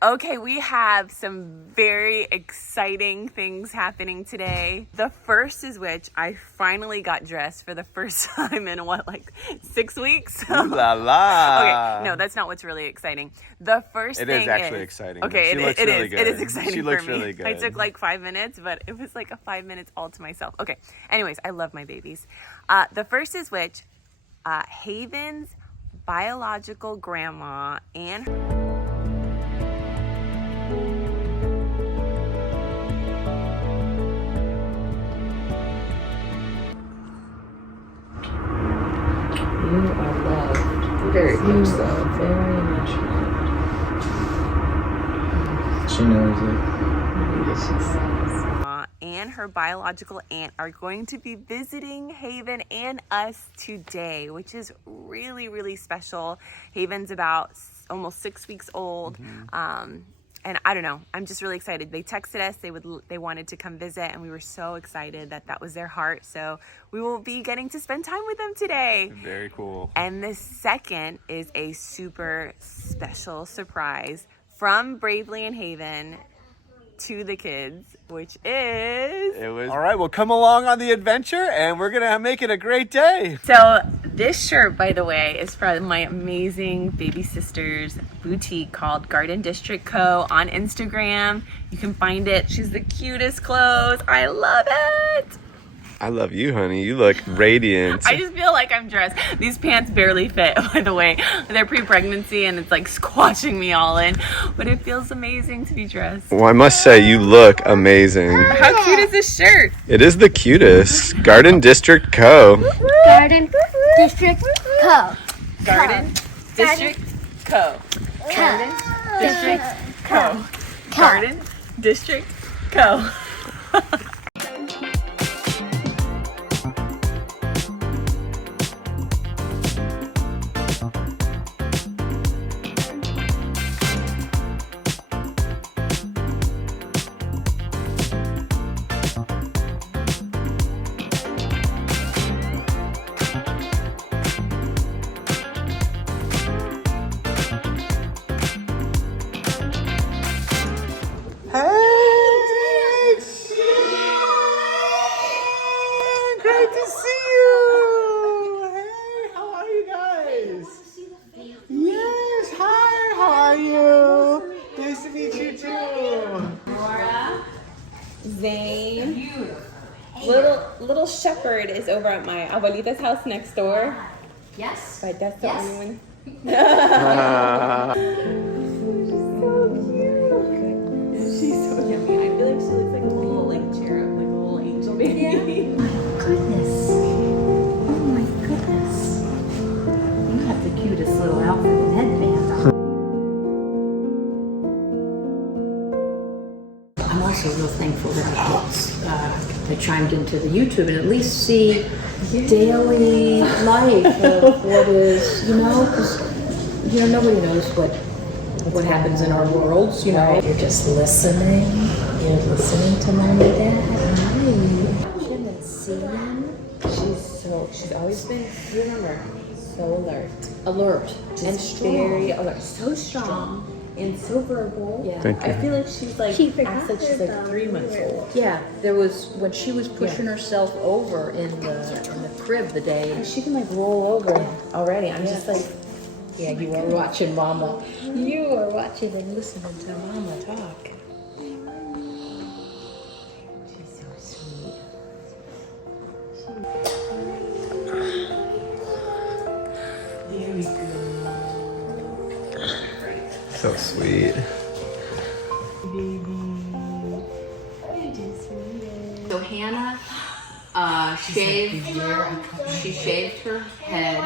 Okay, we have some very exciting things happening today. The first is which I finally got dressed for the first time in what, like 6 weeks? Ooh la la. Okay, no, that's not what's really exciting. The first thing is actually exciting. Okay, she looks really good. It is exciting She looks for me. really good. I took like 5 minutes, but it was like a 5 minutes all to myself. Okay, anyways, I love my babies. The first is which Haven's biological grandma and You are loved. Very much so. Very much loved. She knows it. and her biological aunt are going to be visiting Haven and us today, which is really, really special. Haven's about almost 6 weeks old. And I don't know, I'm just really excited. They texted us, they wanted to come visit, and we were so excited that was their heart. So we will be getting to spend time with them today. Very cool. And the second is a super special surprise from Bravely and Haven to the kids, which is... All right, well, come along on the adventure, and we're going to make it a great day. So this shirt, by the way, is from my amazing baby sister's boutique called Garden District Co. on Instagram. You can find it. She's the cutest clothes. I love it. I love you, honey. You look radiant. I just feel like I'm dressed. These pants barely fit, by the way. They're pre-pregnancy and it's like squashing me all in. But it feels amazing to be dressed. Well, I must say, you look amazing. How cute is this shirt? It is the cutest. Garden District Co. Garden District Co. Garden District Co. Garden District Co. Garden District Co. Great to see you. Hey, how are you guys? Yes, hi, how are you? Nice to meet you too. Zane. Little shepherd is over at my abuelita's house next door. Yes. But that's the only one. She's so yummy. I feel like she looks like a little cherub, like a little angel baby. Goodness. Oh my goodness. You have the cutest little outfit and headband on. I'm also real thankful that our kids that chimed into the YouTube and at least see daily life of what is, because nobody knows what happens in our worlds, You're just listening. You're listening to Mom and Dad. Hi. Watching and seeing. She's always been, remember, so alert. Alert. And very alert. So strong and so verbal. Yeah. Thank you. I feel like she's like, acts like she's like 3 months old. Yeah, there was when she was pushing herself over in the crib the day. And she can like roll over already. I'm just like, Yeah, you are watching Mama. You are watching and listening to Mama talk. she's so sweet. Very good. So sweet. So Hannah she shaved her head.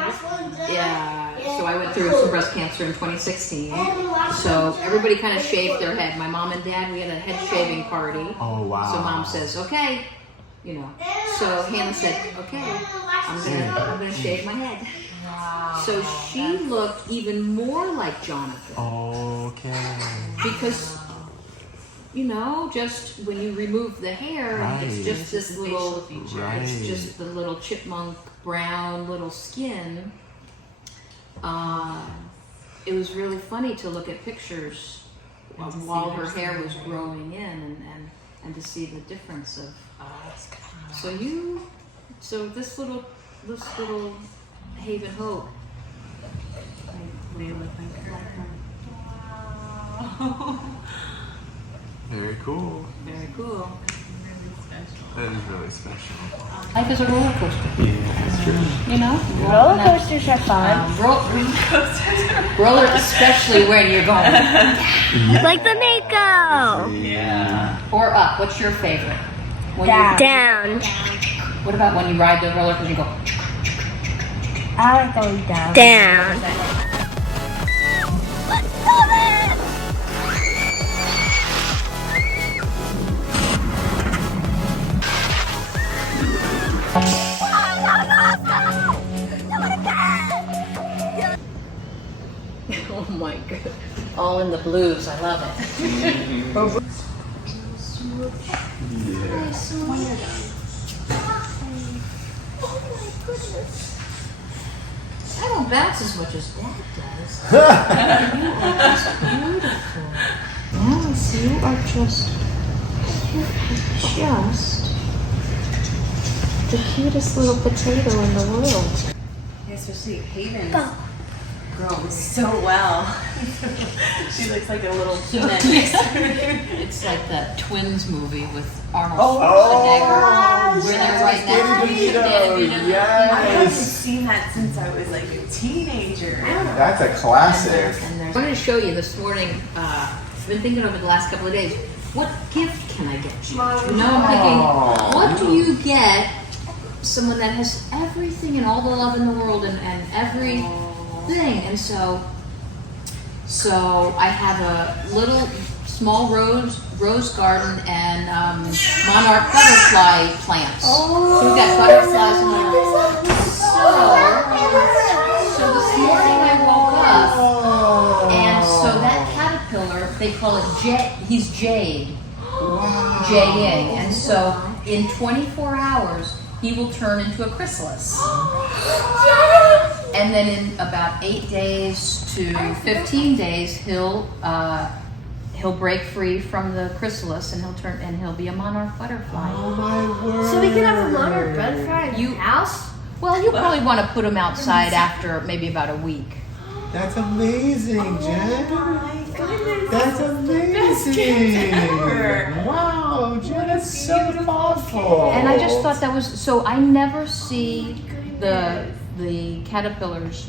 Yeah, so I went through some breast cancer in 2016. So everybody kind of shaved their head. My mom and dad, we had a head shaving party. Oh, wow. So mom says, okay, So Hannah said, okay, I'm gonna shave my head. So she looked even more like Jonathan. Okay. Because just when you remove the hair, it's just this little, it's just the little chipmunk brown little skin. It was really funny to look at pictures while her hair was growing in, and to see the difference of. So this little Haven Hope. They look like her. Very cool. Very cool. That is really special. Life is a roller coaster. Yeah, that's true. You know? Roller coasters are fun. Roller, especially when you're going Like the Mako. Yeah. or up. What's your favorite? When Down. What about when you ride the roller coaster? You go. I like going down. Down. Oh my god! All in the blues. I love it. I don't bounce as much as Dad does. You are just beautiful. Alice, you are just the cutest little potato in the world. Yeah, especially Haven's grown so well. She looks like a little human. It's like that Twins movie with Arnold Oh, Schwarzenegger, where they're right next to each other. I haven't Yes. seen that since I was like a teenager. That's a classic. I wanted to show you this morning. I've been thinking over the last couple of days. What gift can I get you? You know, I'm thinking, what do you get someone that has everything and all the love in the world and everything? And so I have a little small rose garden and monarch butterfly plants. So we've got butterflies in my room. So this morning I woke up, and so that caterpillar, they call it he's jade. Jading. And so in 24 hours, he will turn into a chrysalis. And then in about 8 days to 15 days, he'll break free from the chrysalis and he'll be a monarch butterfly. Oh my word. So we can have a monarch butterfly in your house? Well, you probably want to put him outside after maybe about a week. That's amazing, Jen. Goodness. That's amazing. Wow, Jen, that's so thoughtful. And I just thought that was so. I never see the caterpillars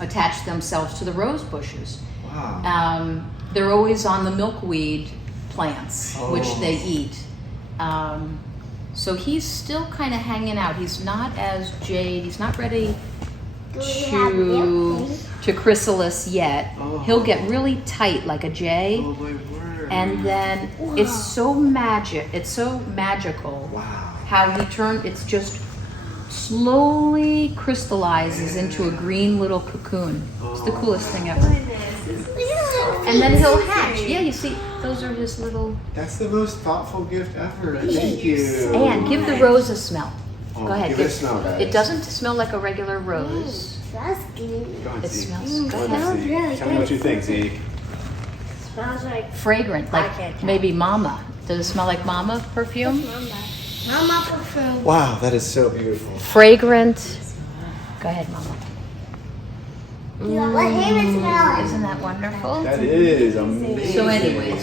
attach themselves to the rose bushes. Wow. They're always on the milkweed plants, which they eat. So he's still kind of hanging out. He's not as jade. He's not ready to chrysalis yet. He'll get really tight like a jay. Oh my word. And then it's so magical. Wow. How it's just slowly crystallizes into a green little cocoon. It's the coolest thing ever. And then he'll hatch. Yeah, you see, those are his little. That's the most thoughtful gift ever. Thank you. And give the rose a smell. Oh, Go ahead. give it a smell, guys. It doesn't smell like a regular rose. That's good. Go ahead, It Zeke. smells Go good. ahead, Zeke. really Tell me what you think, Zeke. Smells like Fragrant, like maybe Mama. Does it smell like Mama perfume? Mama perfume. Wow, that is so beautiful. Fragrant. Go ahead, Mama. Let Haven smell it. Isn't that wonderful? That is amazing. So anyway, I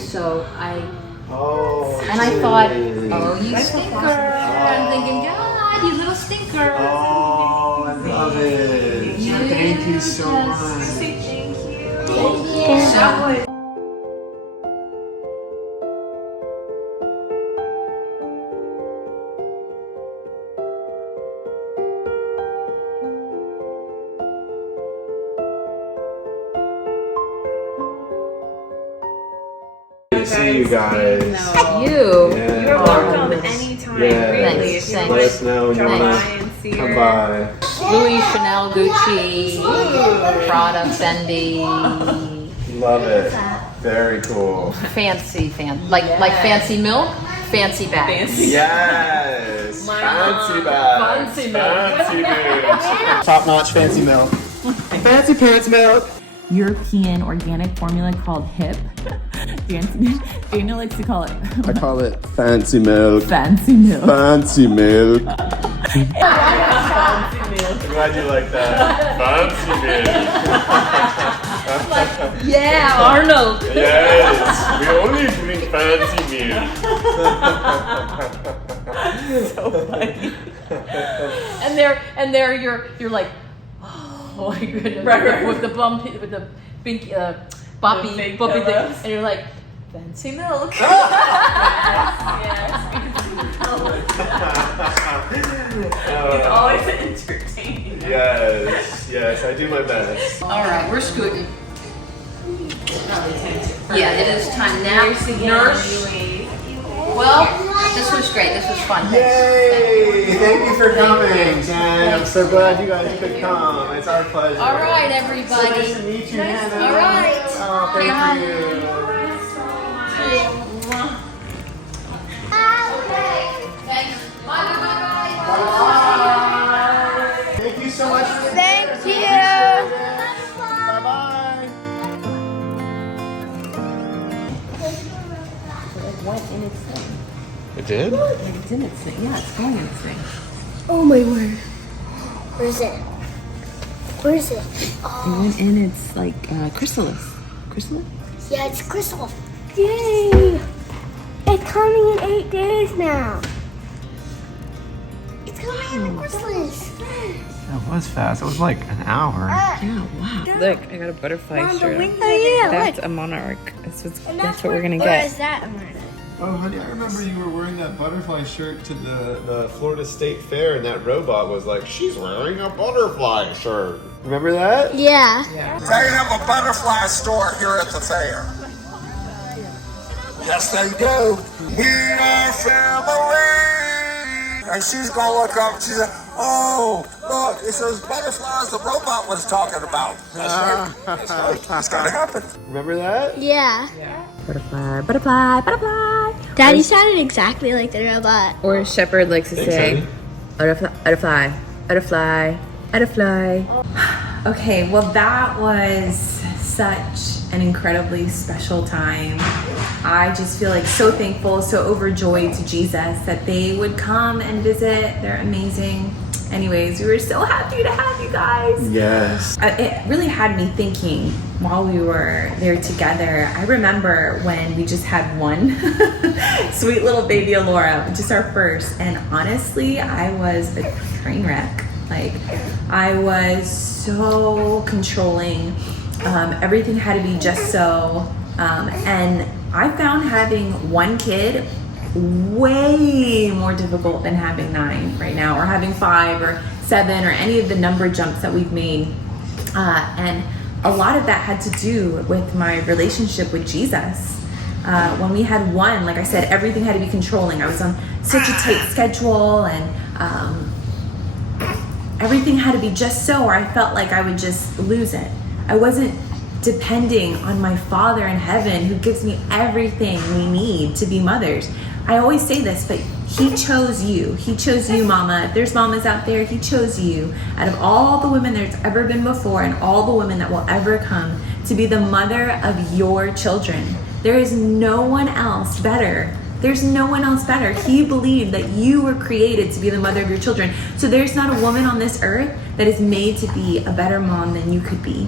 thought, oh, you stinker. I'm thinking, God, you little stinker. Oh, I love it. Thank you so much. Good to see you guys. You. Yeah. You're welcome anytime, Yes. really. If you Thanks. Let us know when you come want by to and see come her. by. Louis, Chanel, Gucci, Prada, Fendi, Love it. Very cool. fancy, like fancy milk, fancy bags. Yes. Fancy bags. Fancy milk. Fancy milk. Top notch fancy milk. Fancy parents milk. European organic formula called HIP. Daniel likes to call it. I call it fancy milk. Fancy milk. Fancy milk. Fancy milk. I'm glad you like that. Fancy milk. Yeah, Arnold. Yes, we only drink fancy milk. So funny. And there you're like, oh my goodness, Right. with the bump, with the pink, boppy fake thing, pillows. and you're like, fancy milk. It's always entertaining. Yes, I do my best. All right, we're scooting. Yeah, it is time now. Nurse. Well, this was great. This was fun. Yay! Thank you for coming, and I'm so glad you guys could come. It's our pleasure. All right, So everybody. nice to meet you, Hannah. All right. Oh, thank you. Thanks. Bye. Thank you so much. Thank you. Bye-bye. It went in its thing. It did? It's in its thing. Yeah, it's going in its thing. Oh my word. Where's it? Where's it? It went in its like chrysalis. Chrysalis? Yeah, it's crystal. Yay! It's coming in 8 days now. It's coming in the chrysalis. That was fast. It was like an hour. Yeah, wow. Look, I got a butterfly Mom, the shirt. wings are here. That's Look. a monarch. That's And what we're gonna Where get. is that, Amanda? Oh, honey, I remember you were wearing that butterfly shirt to the Florida State Fair, and that robot was like, she's wearing a butterfly shirt. Remember that? Yeah. They have a butterfly store here at the fair. Yes, they do. We are family. And she's gonna look up and she said, oh, look, it says butterflies the robot was talking about. That's right. It's gonna happen. Remember that? Yeah. Butterfly, butterfly, butterfly. Daddy sounded exactly like the robot. Or Shepherd likes to Thanks, say, honey. butterfly, butterfly, butterfly, butterfly. Okay, well that was such an incredibly special time. I just feel like so thankful, so overjoyed to Jesus that they would come and visit. They're amazing. Anyways, we were so happy to have you guys. Yes. It really had me thinking while we were there together. I remember when we just had one sweet little baby Alora, just our first, and honestly, I was a train wreck. Like, I was so controlling. Everything had to be just so. And I found having one kid way more difficult than having 9 right now, or having 5 or 7, or any of the number jumps that we've made. And a lot of that had to do with my relationship with Jesus. When we had one, like I said, everything had to be controlling. I was on such a tight schedule, and everything had to be just so, or I felt like I would just lose it. I wasn't depending on my Father in heaven, who gives me everything we need to be mothers. I always say this, but He chose you. He chose you, Mama. If there's mamas out there, He chose you out of all the women there's ever been before, and all the women that will ever come, to be the mother of your children. There is no one else better. There's no one else better. He believed that you were created to be the mother of your children. So there's not a woman on this earth that is made to be a better mom than you could be.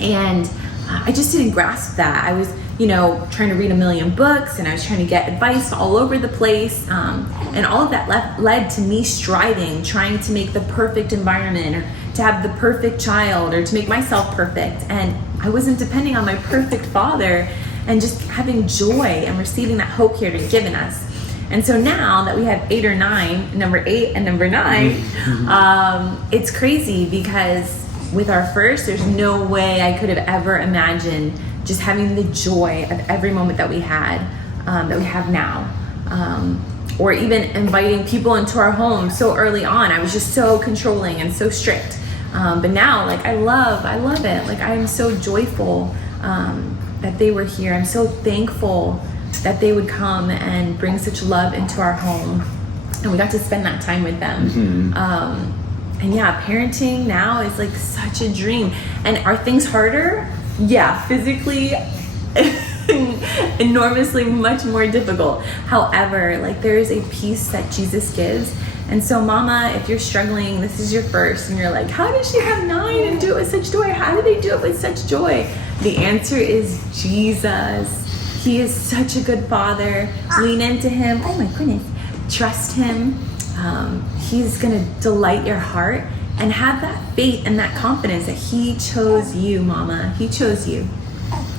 And I just didn't grasp that. I was, trying to read a million books, and I was trying to get advice all over the place. And all of that led to me striving, trying to make the perfect environment, or to have the perfect child, or to make myself perfect. And I wasn't depending on my perfect Father, and just having joy and receiving that hope He had given us. And so now that we have 8 or 9, number 8 and number 9, it's crazy, because with our first, there's no way I could have ever imagined just having the joy of every moment that we had, that we have now. Or even inviting people into our home so early on. I was just so controlling and so strict. But now, like, I love it. Like, I am so joyful that they were here. I'm so thankful that they would come and bring such love into our home. And we got to spend that time with them. And yeah, parenting now is like such a dream. And are things harder? Yeah, physically enormously much more difficult. However, like there is a peace that Jesus gives. And so mama, if you're struggling, this is your first, and you're like, how did she have 9 and do it with such joy? How did they do it with such joy? The answer is Jesus. He is such a good father. Lean into him. Oh my goodness. Trust him. He's gonna delight your heart, and have that faith and that confidence that he chose you, mama. He chose you.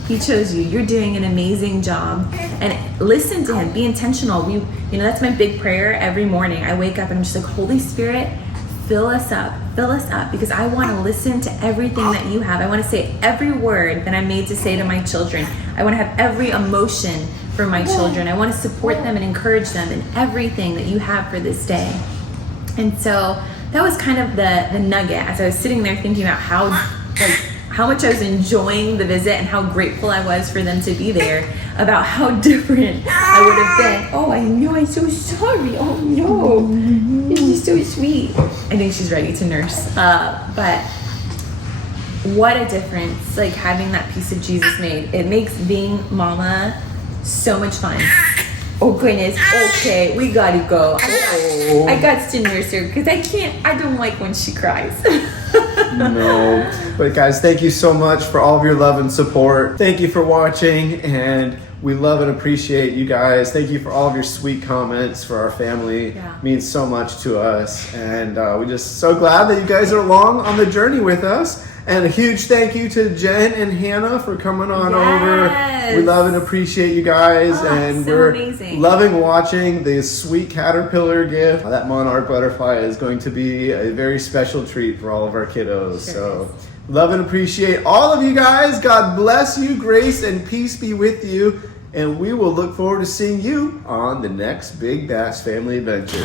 He chose you. You're doing an amazing job. And listen to him. Be intentional. That's my big prayer every morning. I wake up and I'm just like, Holy Spirit, fill us up, because I want to listen to everything that you have. I want to say every word that I'm made to say to my children. I want to have every emotion for my children. I want to support them and encourage them in everything that you have for this day. And so that was kind of the nugget as I was sitting there thinking about how much I was enjoying the visit and how grateful I was for them to be there, about how different I would have been. Oh, I know, I'm so sorry. Oh no, this is so sweet. I think she's ready to nurse. But what a difference, like having that piece of Jesus made. It makes being mama so much fun. Oh goodness, okay, we gotta go. I got to nurse her because I don't like when she cries. No, but guys, thank you so much for all of your love and support. Thank you for watching, and we love and appreciate you guys. Thank you for all of your sweet comments for our family. Yeah. It means so much to us, and we're just so glad that you guys are along on the journey with us. And a huge thank you to Jen and Hannah for coming on over. We love and appreciate you guys, and so we're amazing. loving watching the sweet caterpillar gift. That monarch butterfly is going to be a very special treat for all of our kiddos. So love and appreciate all of you guys. God bless you, grace and peace be with you, and we will look forward to seeing you on the next Big Bass Family Adventure.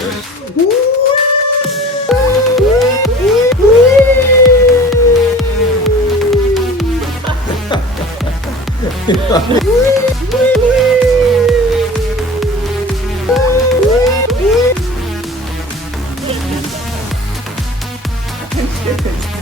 I'm kidding.